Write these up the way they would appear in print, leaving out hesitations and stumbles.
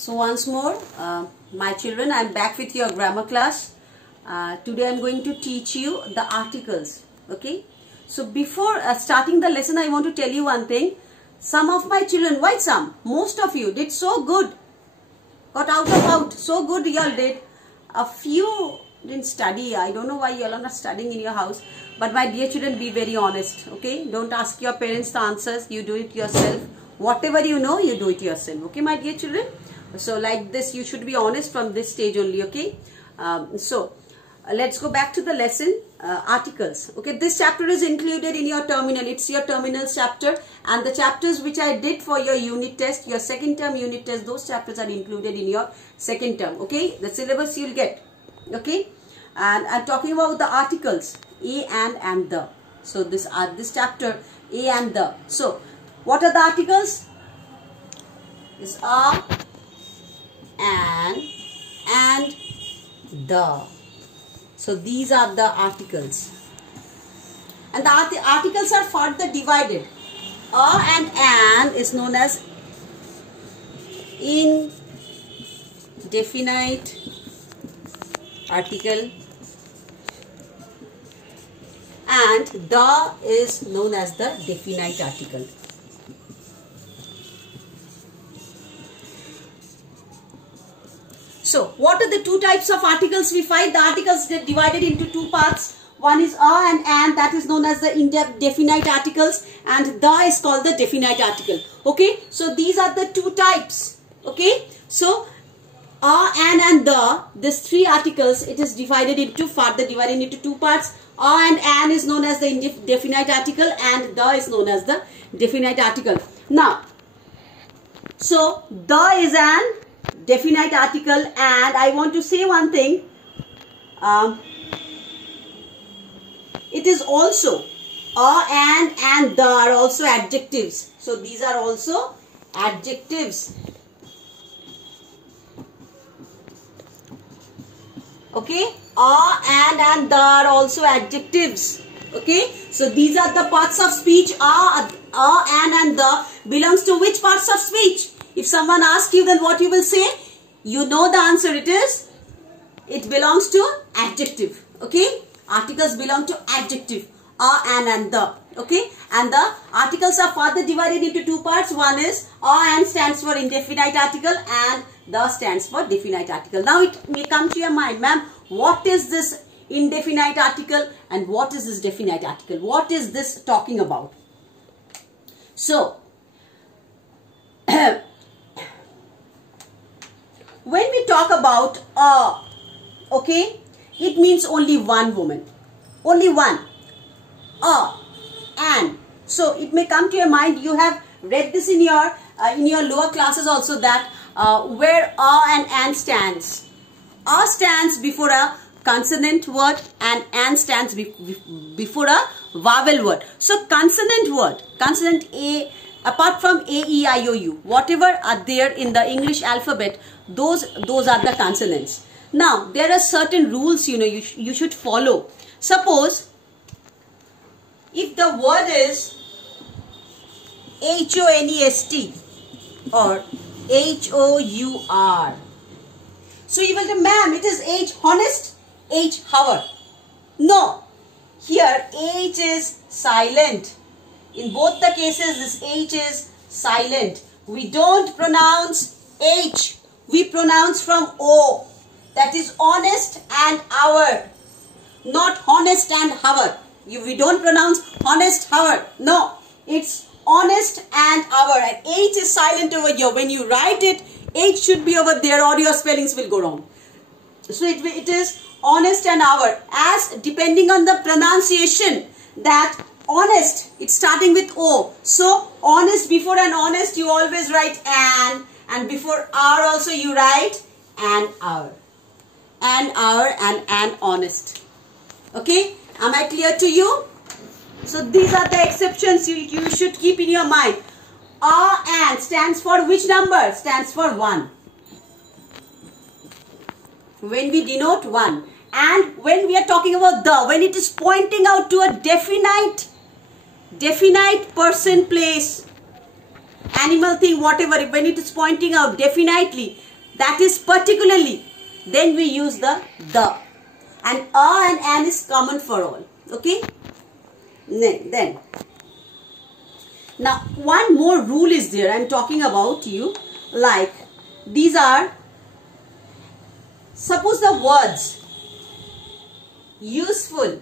So once more, my children, I am back with your grammar class. Today I am going to teach you the articles. Okay. So before starting the lesson, I want to tell you one thing. Some of my children, why some? Most of you did so good. Got out. So good you all did. A few didn't study. I don't know why you all are not studying in your house. But my dear children, be very honest. Okay. Don't ask your parents the answers. You do it yourself. Whatever you know, you do it yourself. Okay, my dear children. So like this, you should be honest from this stage only. Okay. Let's go back to the lesson. Articles. Okay, this chapter is included in your terminal. It's your terminal chapter, and the chapters which I did for your unit test, your second term unit test, those chapters are included in your second term. Okay, the syllabus you'll get. Okay, and I'm talking about the articles a and the. So this chapter a and the. So what are the articles? Is a and the. So these are the articles, and the articles are further divided. A and an is known as indefinite article, and the is known as the definite article. So, what are the two types of articles we find? The articles get divided into two parts. One is a and an, that is known as the indefinite articles, and the is called the definite article. Okay, so these are the two types. Okay, so a, and the, these three articles, it is divided into two parts. A and an is known as the indefinite article, and the is known as the definite article. Now, so the is an definite article, and I want to say one thing. It is also a and the are also adjectives. So these are also adjectives. Okay, a and the are also adjectives. Okay, so these are the parts of speech. A and the belongs to which parts of speech? If someone asks you, then what you will say? You know the answer. It belongs to adjective. Okay, articles belong to adjective. A and the. Okay, and the articles are further divided into two parts. One is a and stands for indefinite article, and the stands for definite article. Now it may come to your mind, ma'am, what is this indefinite article and what is this definite article? What is this talking about? So when we talk about okay, it means only one woman, only one, and. So it may come to your mind, you have read this in your lower classes also, that where and stands. A stands before a consonant word, and an stands before a vowel word. So consonant word, consonant A, apart from A, E, I, O, U, whatever are there in the English alphabet, those are the consonants. Now there are certain rules, you should follow. Suppose if the word is honest or hour, so you will say, ma'am, it is H honest, H hour. No, here H is silent. In both the cases, this H is silent. We don't pronounce H. We pronounce from O. That is honest and hour. Not honest and hour. We don't pronounce honest hour. No, it's honest and hour. And H is silent over here. When you write it, H should be over there or your spellings will go wrong. So it is honest and hour. As depending on the pronunciation, that honest, it's starting with O. So honest, before an honest you always write an, and before hour also you write an hour. An hour and an honest. Okay, am I clear to you? So these are the exceptions you should keep in your mind. A and stands for which number? Stands for 1. When we denote 1. And when we are talking about the, when it is pointing out to a definite person, place, animal, thing, whatever, when it is pointing out definitely, that is particularly, then we use the. And and an is common for all. Okay? Then. Now, one more rule is there. I am talking about you. Like, these are, suppose the words useful,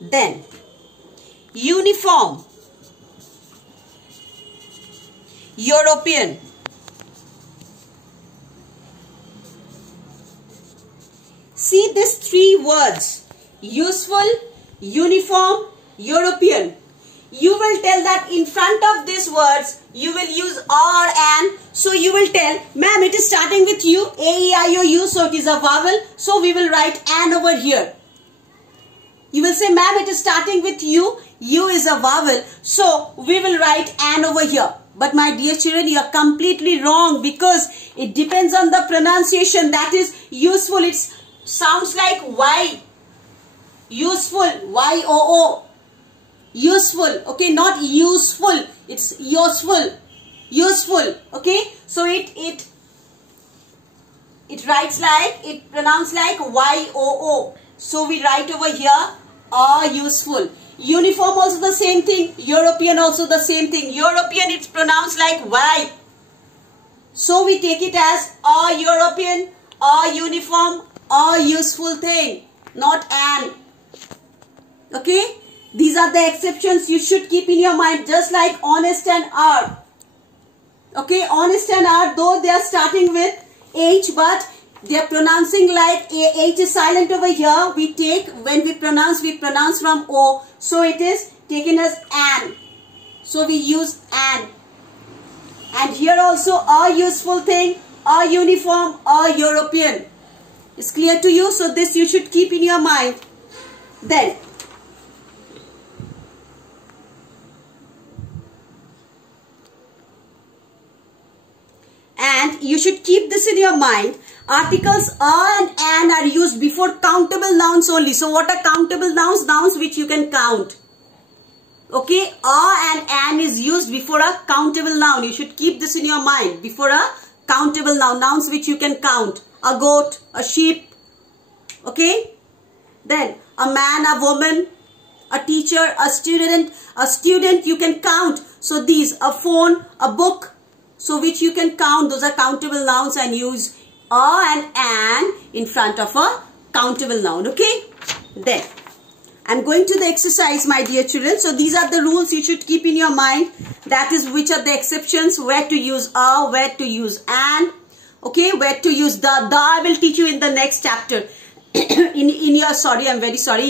then uniform, European, see these three words, useful, uniform, European. You will tell that in front of these words, you will use or, and. So you will tell, ma'am, it is starting with U, A, E, I, O, U, so it is a vowel. So we will write an over here. You will say, ma'am, it is starting with U, U is a vowel. So we will write an over here. But my dear children, you are completely wrong, because it depends on the pronunciation. That is useful. It sounds like Y. Useful, Y-O-O. Useful, okay, not useful, it's useful, okay. So it writes like, it pronounced like Y-O-O. So we write over here, useful. Uniform also the same thing, European also the same thing. European, it's pronounced like Y. So we take it as a European, a uniform, a useful thing, not an. Okay. These are the exceptions you should keep in your mind, just like honest and are. Okay, honest and are, though they are starting with H, but they are pronouncing like H is silent over here. We take, when we pronounce from O. So it is taken as an. So we use an. And here also a useful thing, a uniform, a European. It's clear to you? So this you should keep in your mind. Then, and you should keep this in your mind. Articles a and an are used before countable nouns only. So what are countable nouns? Nouns which you can count. Okay, a and an is used before a countable noun. You should keep this in your mind. Before a countable noun. Nouns which you can count. A goat, a sheep. Okay. Then a man, a woman, a teacher, a student. A student you can count. So these, a phone, a book. So which you can count, those are countable nouns, and use a and an in front of a countable noun. Okay. Then I'm going to the exercise, my dear children. So these are the rules you should keep in your mind. That is, which are the exceptions, where to use a, where to use an. Okay, where to use the I will teach you in the next chapter. in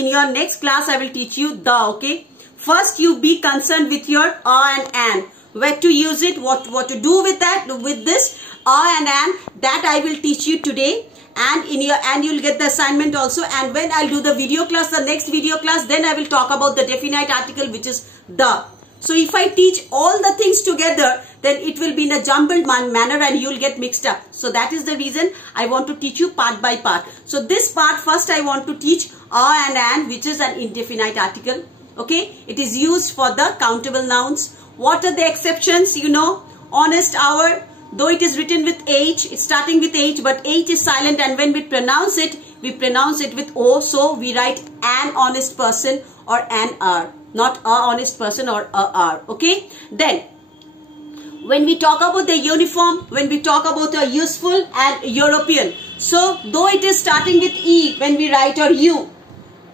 your next class I will teach you the. Okay. First you be concerned with your a and an. Where to use it, what to do with that, with this a and an, that I will teach you today. And you'll get the assignment also. And when I'll do the video class, the next video class, then I will talk about the definite article, which is the. So if I teach all the things together, then it will be in a jumbled manner and you'll get mixed up. So that is the reason I want to teach you part by part. So this part first I want to teach a and an, which is an indefinite article. Okay, it is used for the countable nouns. What are the exceptions? You know, honest hour, though it is written with H, it's starting with H, but H is silent, and when we pronounce it with O, so we write an honest person or an R, not a honest person or a R. Okay. Then, when we talk about the uniform, when we talk about a useful and European, so though it is starting with E when we write or U,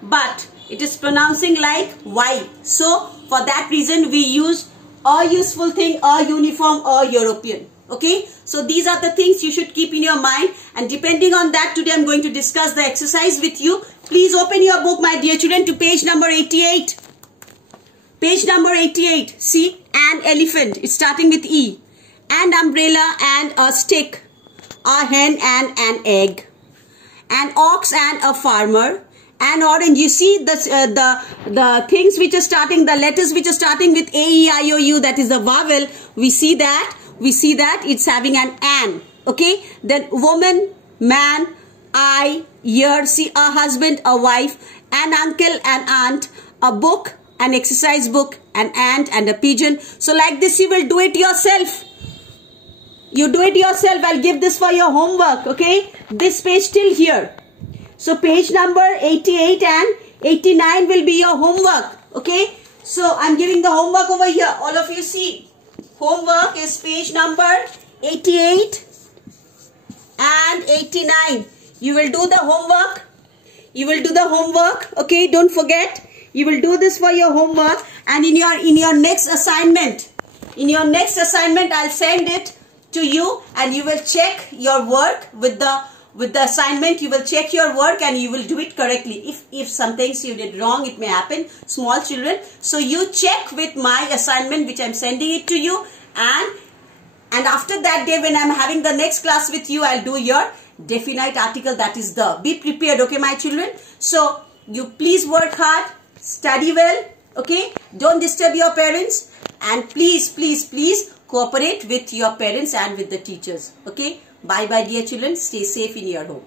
but it is pronouncing like Y. So, for that reason we use a useful thing, a uniform, a European. Okay. So these are the things you should keep in your mind, and depending on that, today I am going to discuss the exercise with you. Please open your book, my dear children, to page number 88. Page number 88. See, an elephant. It's starting with E. An umbrella and a stick. A hen and an egg. An ox and a farmer. An orange. You see the things which are starting, the letters which are starting with A, E, I, O, U, that is the vowel. We see that it's having an. Okay. Then woman, man, I, year, see, a husband, a wife, an uncle, an aunt, a book, an exercise book, an ant and a pigeon. So like this you will do it yourself. You do it yourself. I'll give this for your homework. Okay. This page till here. So page number 88 and 89 will be your homework. Okay. So I'm giving the homework over here. All of you see. Homework is page number 88 and 89. You will do the homework. You will do the homework. Okay. Don't forget. You will do this for your homework. And in your next assignment, I'll send it to you, and you will check your work with the assignment. You will check your work and you will do it correctly. If some things you did wrong, it may happen, small children. So you check with my assignment which I'm sending it to you, and after that day when I'm having the next class with you, I'll do your definite article, that is the. Be prepared, okay my children. So you please work hard, study well, okay. Don't disturb your parents, and please cooperate with your parents and with the teachers. Okay. Bye bye dear children. Stay safe in your home.